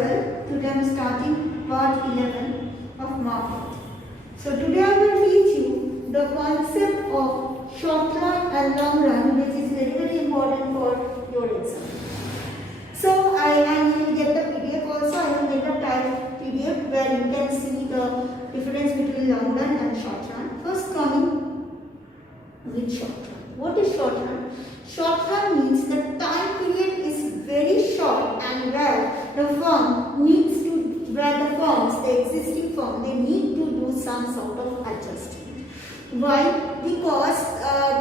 12. Today I am starting part 11 of market. So today I will teach you the concept of short run and long run, which is very important for your exam. So and you will get the PDF also. I will get the type PDF where you can see the difference between long run and short run. First coming with short run. What is short run? Short run means the time period is very short and where the firms, the existing firm, they need to do some sort of adjustment. Why? Because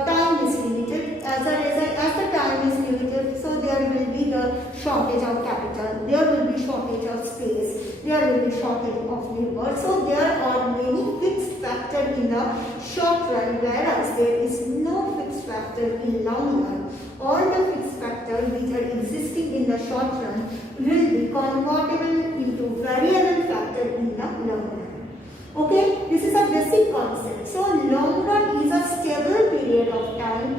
time is limited. As the time is limited, so there will be the shortage of capital, there will be shortage of space, there will be shortage of labor. So there are many fixed factors in the short run, whereas there is no fixed factor in long run. All the fixed factors which are existing in the short run will be convertible into variable factor in the long run. Okay, this is a basic concept. So long run is a stable period of time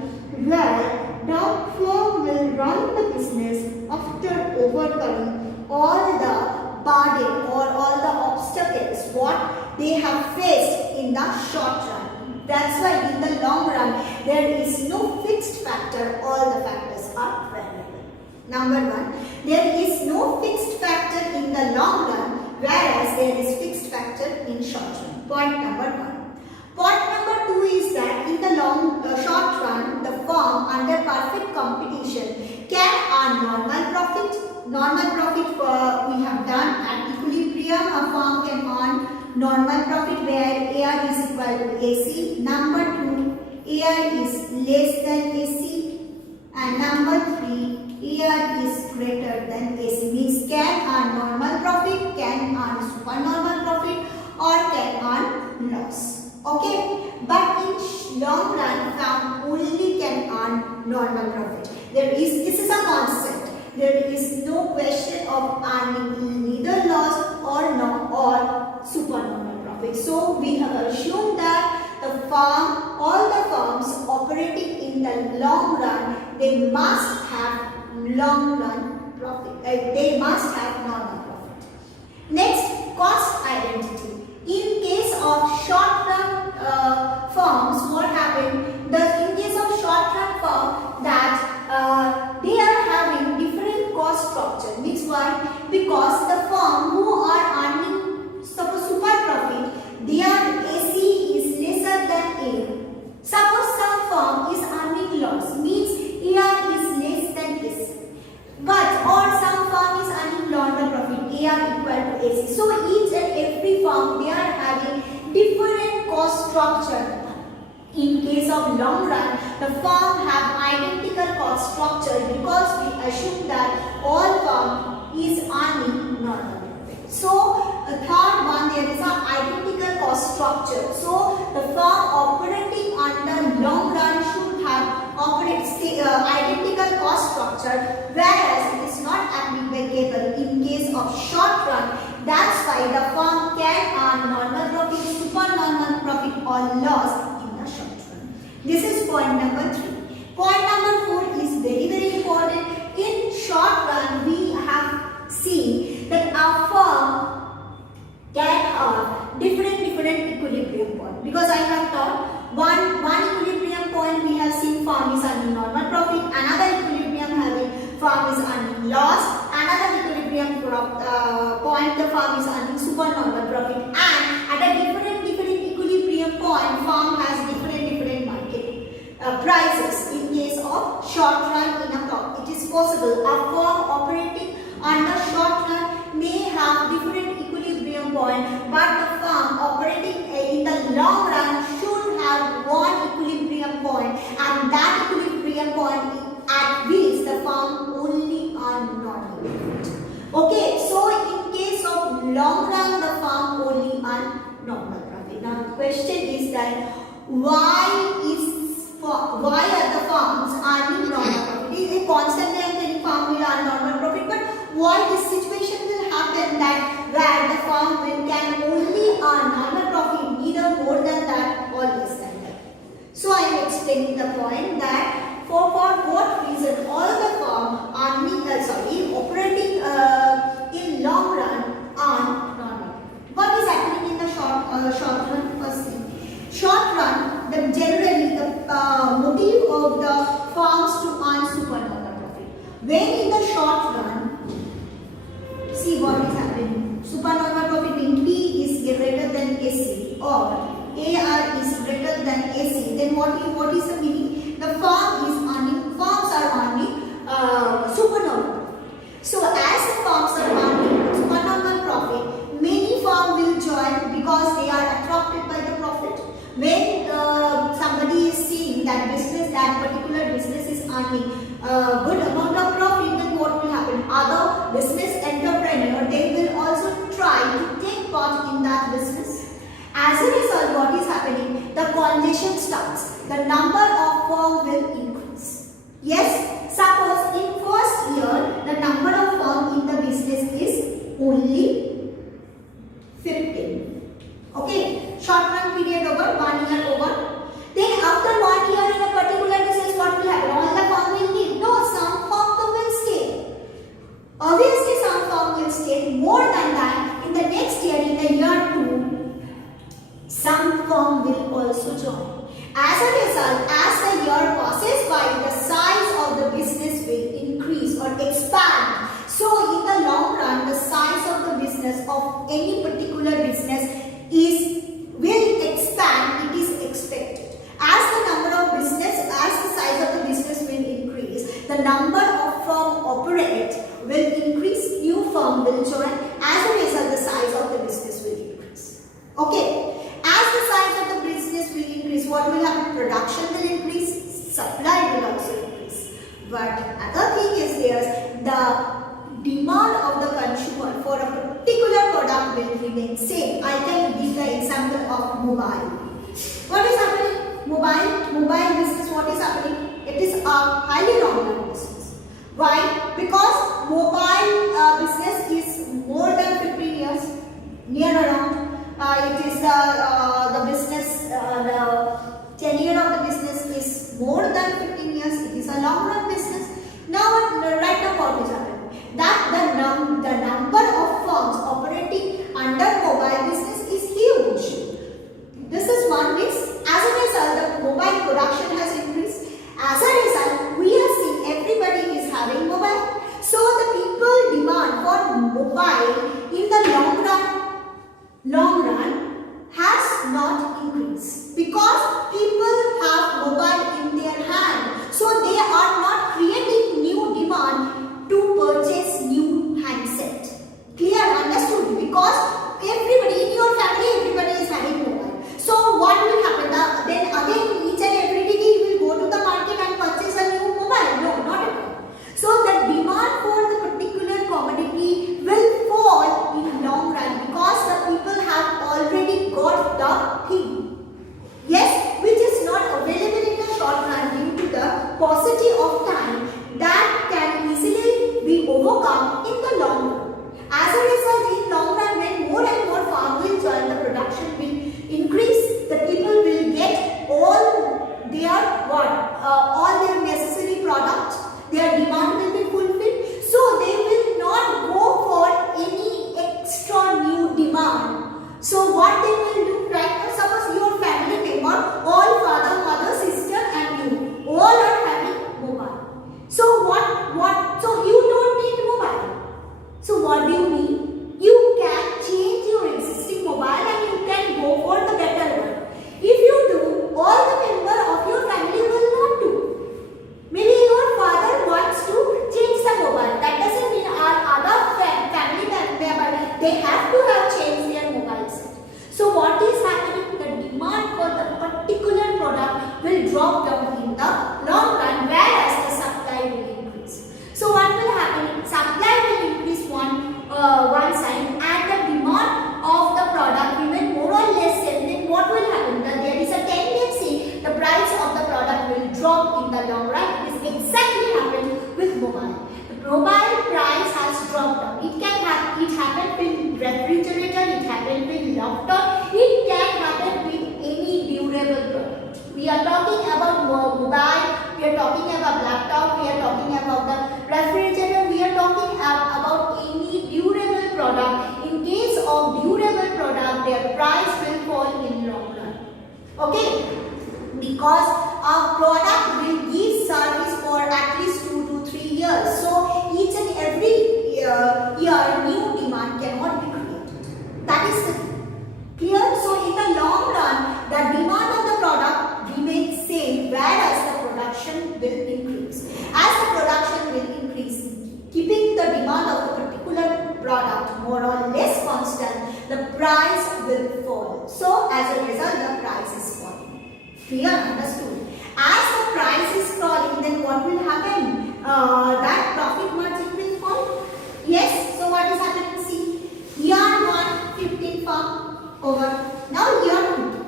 where the firm will run the business after overcoming all the burden or all the obstacles what they have faced in the short run. That's why in the long run there is no fixed factor, all the factors are variable. Number one, there is no fixed factor in the long run, whereas there is fixed factor in short run. Point number one. Point number two is that in the short run, the firm under perfect competition can earn normal profit. Normal profit we have done at equilibrium. A firm can earn normal profit where AR is equal to AC. Number two, AR is less than AC. And number three, AR is greater than AC. Means can earn normal profit, can earn supernormal profit, or can earn loss. Okay, but in long run, firm only can earn normal profit. This is a concept. There is no question of earning neither loss or supernormal profit. So we have assumed that all the firms operating in the long run, they must have long run profit. They must have normal profit. Next, cost identity. In case of short run firms, what happened? In case of short run firm, that they are having different cost structure. Means why? Because the firm who are earning suppose super profit, their AC is lesser than AR. Suppose some firm is earning loss, means AR is less than AC. But or some firm is earning longer profit, AR equal to AC. So each and every firm, they are having different cost structure. In case of long run, the firm have identical cost structure because we assume that all firm is earning normal profit. So third one, there is an identical cost structure. So the firm operating under long run should have identical cost structure, whereas it is not applicable in case of short run. That's why the firm can earn normal profit, supernormal profit, or loss in the short run. This is point number 3. Point number 4 is very important. In short run, we have seen that a firm can have different equilibrium point. Because I have taught one equilibrium point we have seen firm is earning normal profit, another equilibrium having firm is earning loss, another equilibrium point the firm is earning supernormal profit, and at a different equilibrium point firm has different market prices. In case of short run in a firm, it is possible a firm operating under short run may have different equilibrium point, but the firm operating in the long run should have one equilibrium point, and that equilibrium point at which the firm only earn normal profit. Okay, so in case of long run, the firm only earn normal profit. Now the question is that why are the firms earning normal profit? Is a constantly I am telling firm will earn normal profit, but why this situation will happen that where the firm can only earn normal profit, neither more than that or less than that? So I am explaining the point that for what reason all the firm operating in long when in the short run, see what is happening. Supernormal profit means P is greater than AC or AR is greater than AC. Then what is the meaning? The firms are earning supernormal. So as the firms are earning supernormal profit, many firms will join because they are attracted by the profit. When somebody is seeing that particular business is earning good amount of profit, then what will happen? Other business entrepreneur, they will also try to take part in that business. As a result, what is happening? The congestion starts. The number of firms will increase. Yes, suppose in first year, the number of firms in the business is only 15. Okay, short run period over, 1 year over. Then after 1 year in a particular business, what will happen? All the firm will leave. No, some firm will stay. Obviously, some firm will stay. More than that, in the next year, in the year 2, some firm will also join. As a result, as the year passes by, the size of the business will increase or expand. So, in the long run, the size of the business of any particular business will expand. It is expected. As the number of business, as the size of the business will increase, the number of firm operate will increase. New firm will join. As a result, the size of the business will increase. Okay. As the size of the business will increase, what will happen? Production will increase, supply will also increase. But other thing is the demand of the consumer for a particular product will remain same. I can give the example of mobile. What is happening? Mobile business, what is happening? It is a highly long-term business. Why? Because mobile business is more than 15 years, near around. It is the business, the tenure of the business is more than 15 years. It is a long run business. Now, right now, what is happening? That the number of firms operating under mobile business is huge. This is one risk. As a result, the mobile production has increased. As a result, we are seeing everybody is having mobile. So, the people demand for mobile in the long run has not increased because people have mobile in their hand, so they are not creating new demand to purchase new handset. Clear? Understood? Because everybody in your family, everybody is having mobile. So what will happen? Then again each and every day you will go to the market and purchase a new mobile. No, not at all. So the demand for the particular commodity will fall in long run because the people have already got the thing. Yes, which is not available in the short run due to the paucity of time that can easily be overcome in the long run. As a result, in long run, when more and more farm will join, the production will increase. The people will get all their necessary products. Their demand will be fulfilled. So they will not go for any extra new demand. So what they will do, right now, suppose your family member, all father, mother, sister and you, all are having mobile. So so you don't need mobile. So what do you mean? You can change your existing mobile and you can go for the better one. If you do, all the member of your family will not do. Maybe your father wants to change the mobile. That doesn't mean our other family member, they have to have changed their mobile set. So what is happening? The demand for the particular product will drop down in the long run, whereas the supply will increase. So what will happen? Supply will increase one side and the demand of the product remain more or less same. Then what will happen? There is a tendency the price of the product will drop in the long run. This exactly happened with mobile. The mobile price has dropped down. It happened with refrigerator, it happened with laptop, it can happen with any durable product. We are talking about mobile, we are talking about laptop, we are talking about the refrigerator, we are talking about any durable product. In case of durable product, their price will fall in long run. Okay? Because our product will give service for at least 2 to 3 years. So product more or less constant, the price will fall. So as a result, the price is falling. Clear? Understood? As the price is falling, then what will happen? That profit margin will fall. Yes. So what is happening? See, year 1, 15 farm over. Now year 2,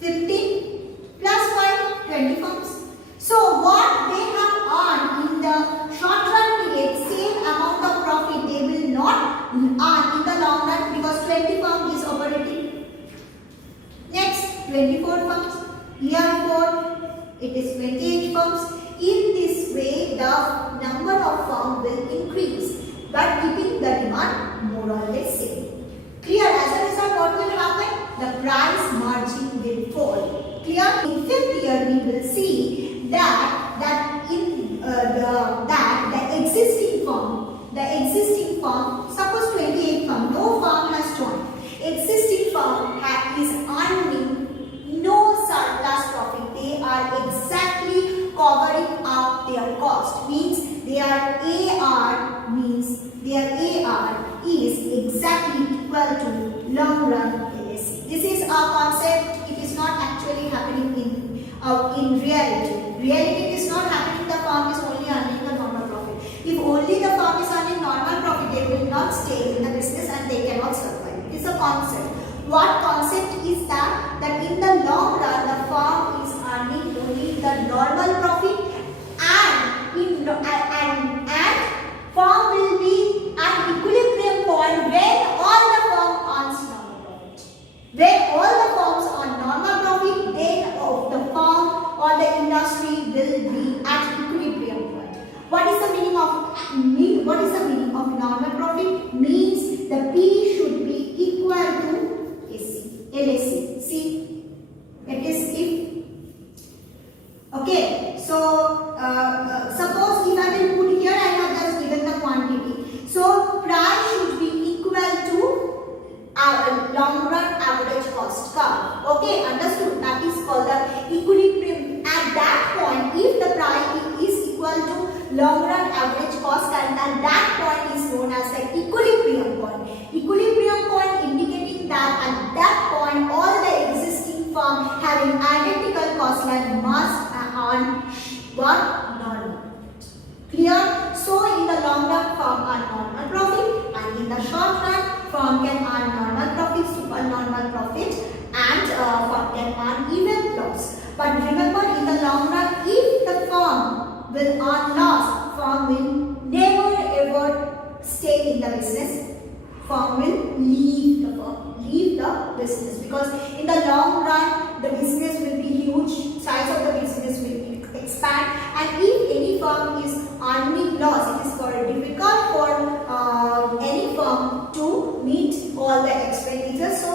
15 plus 5, 20 farms. So what they have earned in the short run period, same amount of profit they will not earn in the long run because 20 farm is operating. Next, 24 farms. Year 4, it is 28 farms. In this way, the number of farms will increase, but keeping the demand more or less same. Clear? As a result, what will happen? The price margin will fall. Clear? In 5th year, we will see that the existing farm, suppose 28 farm, no farm has joined. Existing farm is earning no surplus profit. They are exactly covering up their cost. Means their AR is exactly equal to long run LSC. This is our concept. It is not actually happening in reality. Reality is not happening. The farm is only earning the normal profit. If only the farm is earning normal profit, they will not stay in the business and they cannot survive. It is a concept. What concept is that? That in the long run, the farm is earning only the normal profit, and farm will be at equilibrium point when all the firm earns normal profit. When all the firms earn normal profit, then the farm or the industry will be at equilibrium point. What is the meaning of normal profit? Means the P should be equal to LSC. See, it is if. Okay, so suppose if I will put here, I have just given the quantity. So price should be equal to our long run average cost curve. Okay, understood? That is called the equilibrium. At that point, if the price is equal to long run average cost, and that point is known as the equilibrium point. Equilibrium point indicating that at that point all the existing firm having identical cost line must earn what? Normal. Clear? So in the long run, firm earn normal profit, and in the short run, firm can earn normal profit, super normal profit, and firm can earn even loss. But remember, in the long run, if the firm will earn loss, firm will never ever stay in the business. Firm will leave the business, because in the long run the business will be huge, size of the business will expand, and if any firm is earning loss, it is very difficult for any firm to meet all the expenditures. So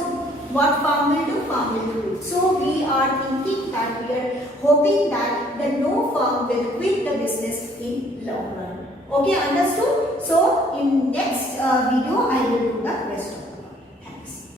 what firm will do? Firm will do it. So we are thinking that, we are hoping that no firm will quit the business in long run. Okay, understood? So in next video I will do the